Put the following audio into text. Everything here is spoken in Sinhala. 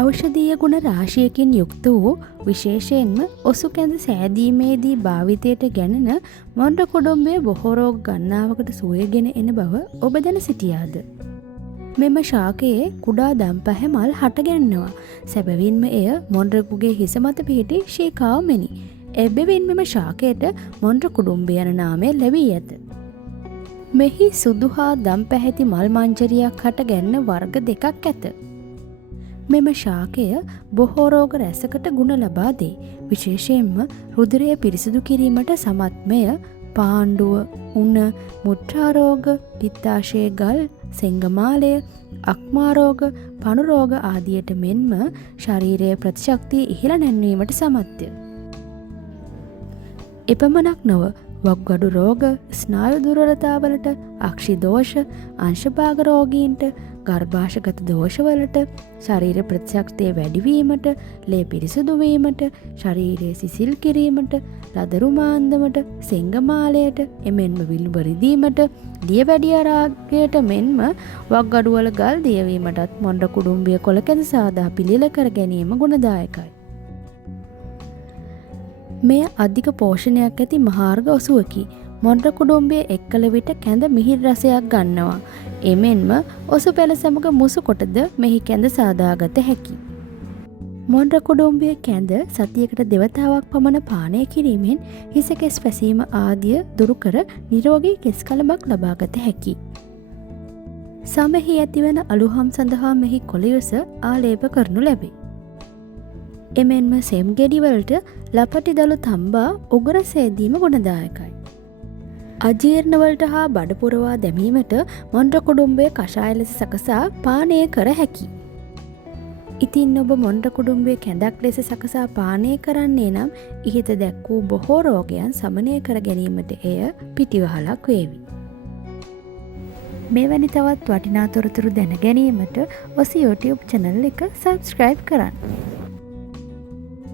ඖෂධීය ගුණ රාශියකින් යුක්ත වූ විශේෂයෙන්ම ඔසු කැඳ සෑදීමේදී භාවිතයට ගැනෙන මොණ්ඩ කුඩුම්බය බොහෝ රෝග ගණනාවකට සුවයගෙන එන බව ඔබ දැන සිටියාද? මෙම ශාකයේ කුඩා දම්පැහැ මල් හටගැන්නවා. සැබවින්ම එය මොණ්ඩකුගේ හිස මත පිහිටි ශීකාව මෙනි. එබැවින් මෙම ශාකයට මොණ්ඩ කුඩුම්බය යන නාමය ලැබී ඇත. මෙහි සුදු හා දම්පැහැති මල් මංජරියක් හටගැන්න වර්ග දෙකක් ඇත. මෙම ශාකය බොහෝ රෝග රැසකට ගුණ ලබා දේ. විශේෂයෙන්ම රුධිරය පිරිසිදු කිරීමට සමත්මය. පාණ්ඩුව, උණ, මුත්‍රා රෝග, පිත්තාශය ගල්, සෙංගමාලය, අක්මා රෝග, පණු රෝග ආදියට මෙන්ම ශරීරයේ ප්‍රතිශක්තිය ඉහළ නැන්වීමට සමත්ය. එපමණක් නොව වක්ගඩු රෝග, ස්නායු දුර්වලතාවලට, අක්ෂි දෝෂ, අංශභාග රෝගීන්ට, ගර්භාෂගත දෝෂවලට, ශරීර ප්‍රතිශක්තිය වැඩිවීමට, ලේ පිරිසිදු වීමට, ශරීරයේ සිසිල් කිරීමට, ලදරු මාන්දමට, සෙංගමාලයට, එමෙන්ම විලුඹ රිදීමට, දියවැඩිය රාගයට මෙන්ම වක්ගඩුවල ගල් දියවීමටත් මොණ්ඩ කුඩුම්බිය කොළ කැඳ සාදා පිළියෙල කර ගැනීම ගුණදායකයි. මෙය අධික පෝෂණයක් ඇති මහාර්ඝ ඔසුවකි. මොණ්ඩ කුඩුම්බිය එක් කළ විට කැඳ මිහිරි රසයක් ගන්නවා. එමෙන්ම ඔසු පැළ සමග මුසු කොටද මෙහි කැඳ සාදාගත හැකි. මොණ්ඩ කුඩුම්බිය කැඳ සතියකට දෙවතාවක් පමණ පානය කිරීමෙන් හිස කෙස් පැසීම ආදිය දුරු කර නිරෝගී කෙස් කලබක් ලබාගත හැකි. සමෙහි ඇතිවන අලුහම් සඳහා මෙහි කොළයුස ආලේප කරනු ලැබේ. එමෙන්ම සෙම් ගෙඩිවලට ලපටි දළු තම්බා උගර සේදීම ගුණදායකයි. අජීර්ණවලට හා බඩ පුරවා දැමීමට මොණ්ඩ කුඩුම්බය කෂාය ලෙස සකසා පානය කර හැකි. ඉතින් ඔබ මොණ්ඩ කුඩුම්බය කැඳක් ලෙස සකසා පානය කරන්නේ නම් ඉහත දැක් වූ බොහෝ රෝගයන් සමනය කර ගැනීමට එය පිටිවහලක් වේවි. මෙවැනි තවත් වටිනා තොරතුරු දැන ගැනීමට ඔසි YouTube channel එක subscribe කරන්න.